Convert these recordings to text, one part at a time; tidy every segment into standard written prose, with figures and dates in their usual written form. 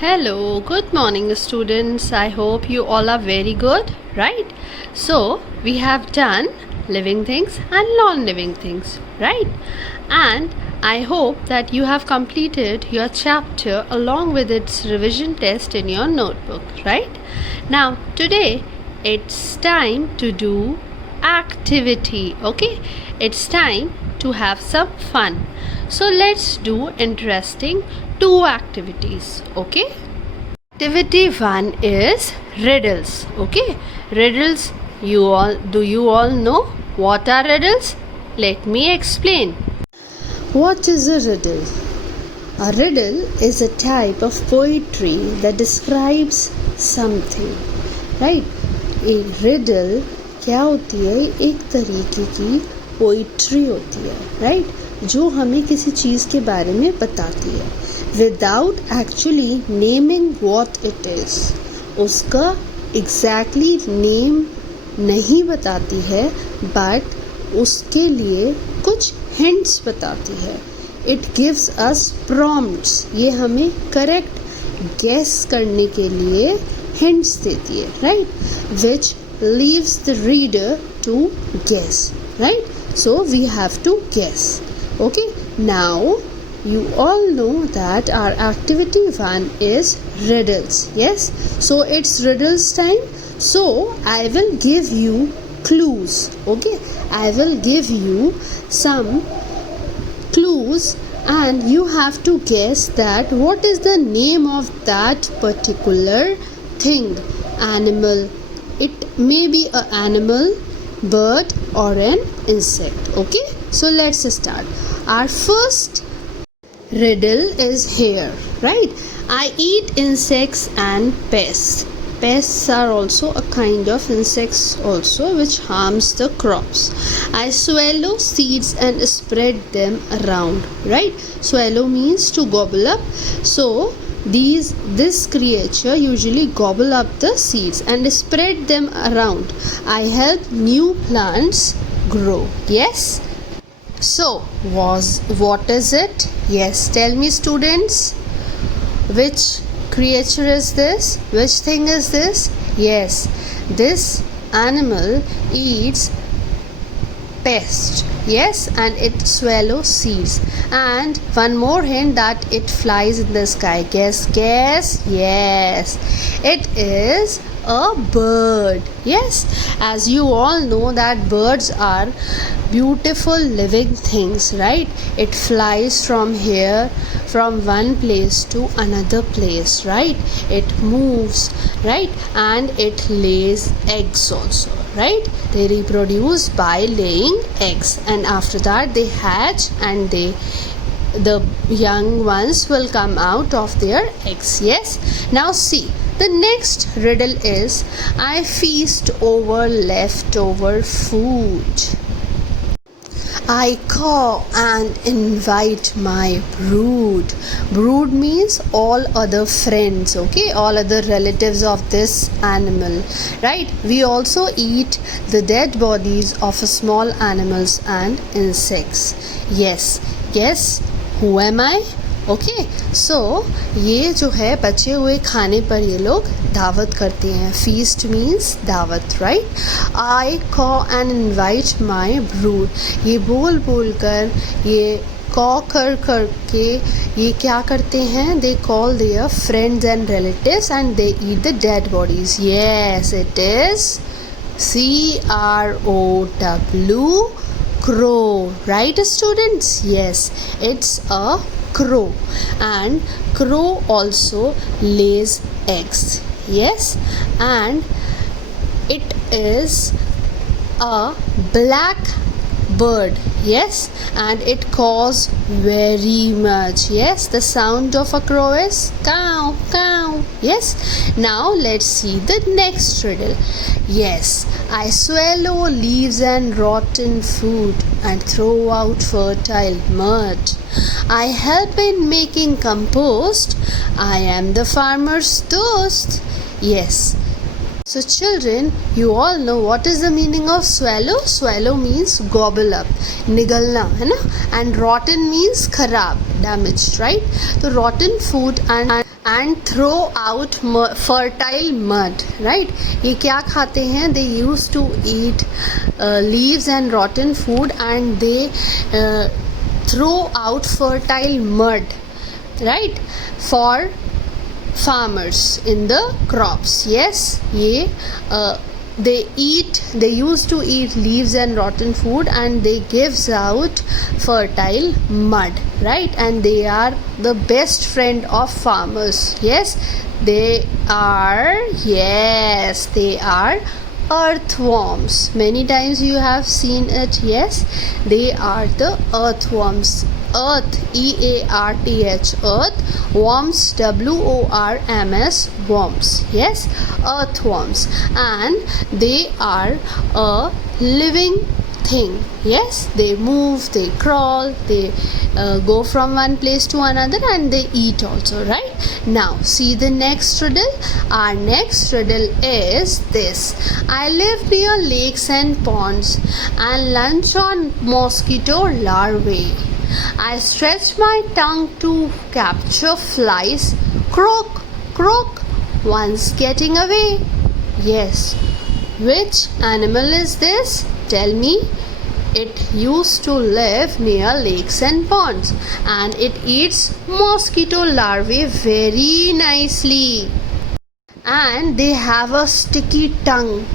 Hello, good morning, students. I hope you all are very good, right? So, we have done living things and non living things, right? And I hope that you have completed your chapter along with its revision test in your notebook, right? Now, today it's time to do activity, okay? It's time to have some fun. So, let's do interesting two activities, okay? Activity 1 is riddles, okay? Riddles, you all know what are riddles? Let me explain. What is a riddle? A riddle is a type of poetry that describes something, right? A riddle क्या होती है? एक तरीके की poetry होती है, right? जो हमें किसी चीज़ के बारे में बताती है without actually naming what it is. उसका एग्जैक्टली नेम नहीं बताती है बट उसके लिए कुछ हिंट्स बताती है. It gives us prompts. ये हमें करेक्ट गेस करने के लिए हिंट्स देती है, right? Which leaves the reader to guess, right? So we have to guess. Okay, now you all know that our activity 1 is riddles. Yes, so it's riddles time. So I will give you clues. Okay, I will give you some clues and you have to guess that what is the name of that particular thing, animal. It may be an animal, bird or an insect. Okay, so let's start. Our first riddle is here, right? I eat insects and pests. Pests are also a kind of insects also which harms the crops. I swallow seeds and spread them around, right? Swallow means to gobble up. So this creature usually gobble up the seeds and spread them around. I help new plants grow. Yes, so what is it? Yes, tell me, students, which creature is this? Which thing is this? Yes, this animal eats pest. Yes, and it swallows seeds. And one more hint that it flies in the sky. Guess. Yes, it is a bird. Yes, as you all know that birds are beautiful living things, right? It flies from here, from one place to another place, right? It moves, right? And it lays eggs also, right? They reproduce by laying eggs and after that they hatch and the young ones will come out of their eggs. Yes, now see, the next riddle is I feast over leftover food. I caw and invite my brood. Brood means all other friends, okay? All other relatives of this animal, right? We also eat the dead bodies of small animals and insects. Yes, guess who am I? Okay, so ये जो है बचे हुए खाने पर ये लोग दावत करते हैं. फीस्ट मीन्स दावत, राइट? आई कॉ एंड इनवाइट माई ब्रूड. ये बोल बोल कर, ये कॉ कर कर के ये क्या करते हैं? They call their friends and relatives and they eat the dead bodies. Yes, it is CROW, crow, right, students? Yes, it's a crow, and crow also lays eggs. Yes, and it is a black bird. Yes, and it caws very much. Yes, the sound of a crow is cow cow. Yes, now let's see the next riddle. Yes, I swallow leaves and rotten food and throw out fertile mud. I help in making compost. I am the farmer's toast. Yes. So children, you all know what is the meaning of swallow. Swallow means gobble up, निगलना, है ना? And rotten means खराब, damaged, right? So rotten food and and throw out fertile mud, right? ये क्या खाते हैं? They used to eat leaves and rotten food, and they throw out fertile mud, right, for farmers in the crops. Yes, ये they used to eat leaves and rotten food, and they gives out fertile mud, right? And they are the best friend of farmers. Yes, they are earthworms. Many times you have seen it. Yes, they are the earthworms. Earth, EARTH, earth, worms, WORMS, worms. Yes, earthworms, and they are a living thing. Yes, they move, they crawl, they go from one place to another, and they eat also, right? Now see the next riddle. Our next riddle is this: I live near lakes and ponds and lunch on mosquito larvae. I stretch my tongue to capture flies. Croak, croak, one's getting away. Yes, which animal is this? Tell me. It used to live near lakes and ponds, and it eats mosquito larvae very nicely. And they have a sticky tongue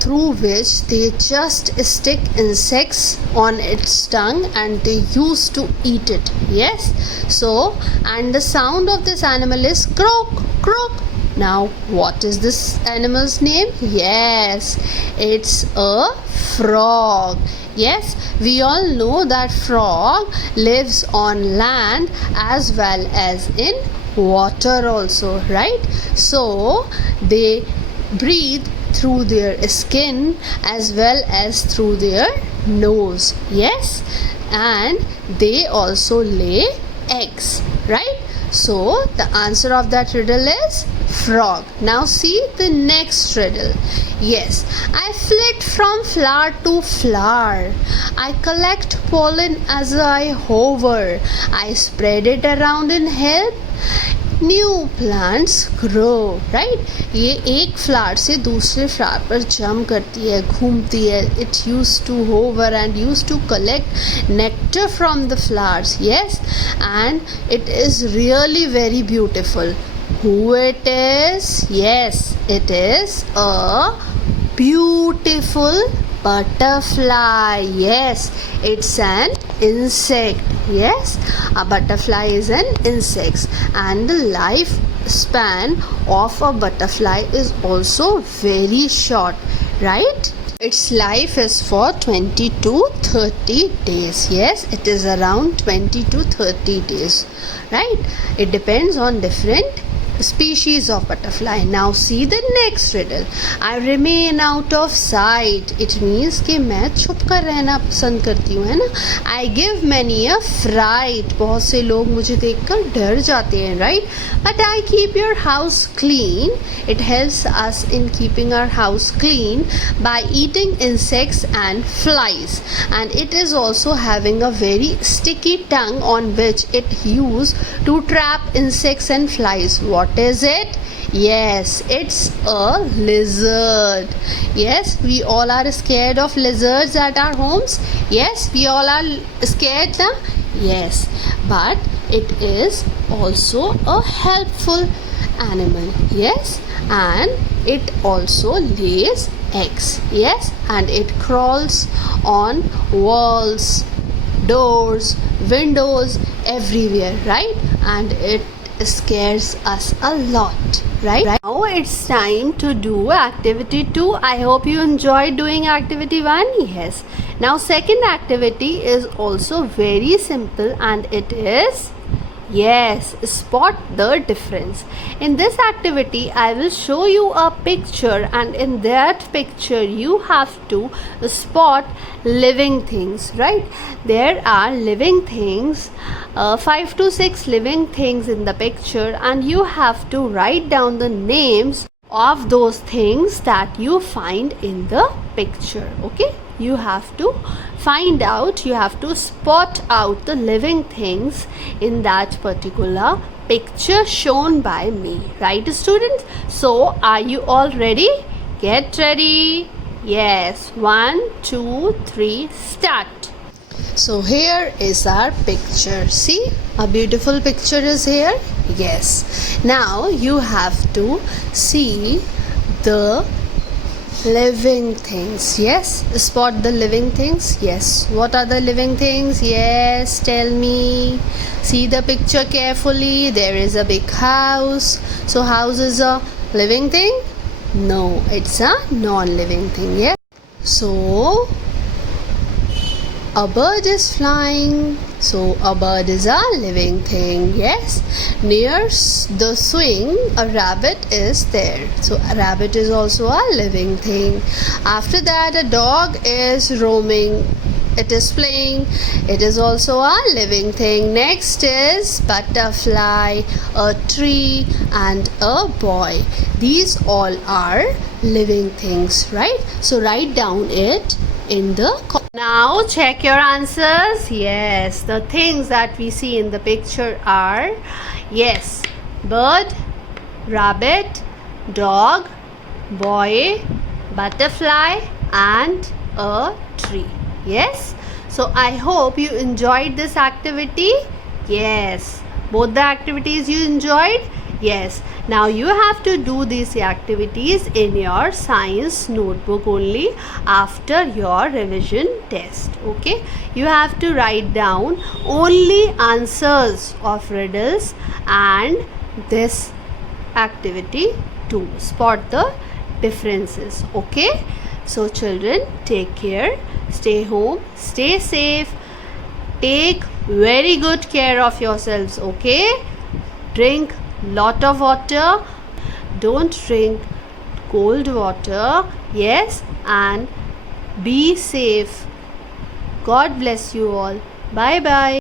through which they just stick insects on its tongue, and they used to eat it. Yes, so, and the sound of this animal is croak, croak. Now what is this animal's name? Yes, it's a frog. Yes, we all know that frog lives on land as well as in water also, right? So they breathe through their skin as well as through their nose. Yes, and they also lay eggs, right? So the answer of that riddle is frog. Now see the next riddle. Yes, I flit from flower to flower. I collect pollen as I hover. I spread it around in help new plants grow, right? ये एक flower से दूसरे flower पर jump करती है, घूमती है. It used to hover and used to collect nectar from the flowers. Yes, and it is really very beautiful. Who it is? Yes, it is a beautiful butterfly. Yes, it's an insect. Yes, a butterfly is an insect, and the lifespan of a butterfly is also very short, right? Its life is for 20 to 30 days. Yes, it is around 20 to 30 days, right? It depends on different species of butterfly. Now see the next riddle. I remain out of sight. It means कि मैं छुप कर रहना पसंद करती हूँ, है ना? I give many a fright. बहुत से लोग मुझे देखकर डर जाते हैं, right? But I keep your house clean. It helps us in keeping our house clean by eating insects and flies. And it is also having a very sticky tongue on which it used to trap insects and flies. What is it? Yes, it's a lizard. Yes, we all are scared of lizards at our homes. Yes, we all are scared now. Yes, but it is also a helpful animal. Yes, and it also lays eggs. Yes, and it crawls on walls, doors, windows, everywhere, right? And it scares us a lot, right? Now it's time to do activity 2. I hope you enjoyed doing activity 1. Yes, now second activity is also very simple, and it is, yes, spot the difference. In this activity I will show you a picture, and in that picture you have to spot living things, right? There are living things, 5 to 6 living things in the picture, and you have to write down the names of those things that you find in the picture. Okay, you have to find out, you have to spot out the living things in that particular picture shown by me. Right, students? So, are you all ready? Get ready. Yes. 1, 2, 3, start. So here is our picture. See, a beautiful picture is here. Yes. Now you have to see the living things. Yes. Spot the living things. Yes. What are the living things? Yes. Tell me. See the picture carefully. There is a big house. So house is a living thing? No, it's a non-living thing. Yes. So a bird is flying. So a bird is a living thing. Yes. Near the swing, a rabbit is there. So a rabbit is also a living thing. After that, a dog is roaming. It is playing. It is also a living thing. Next is butterfly, a tree, and a boy. These all are living things, right? So write down it in the corner. Now check your answers. Yes, the things that we see in the picture are, yes, bird, rabbit, dog, boy, butterfly, and a tree. Yes, so I hope you enjoyed this activity. Yes, both the activities you enjoyed. Yes, now you have to do these activities in your science notebook only after your revision test. Okay, you have to write down only answers of riddles and this activity to spot the differences. Okay, so children, take care, stay home, stay safe, take very good care of yourselves. Okay, drink lot of water, don't drink cold water. Yes, and be safe. God bless you all. Bye bye.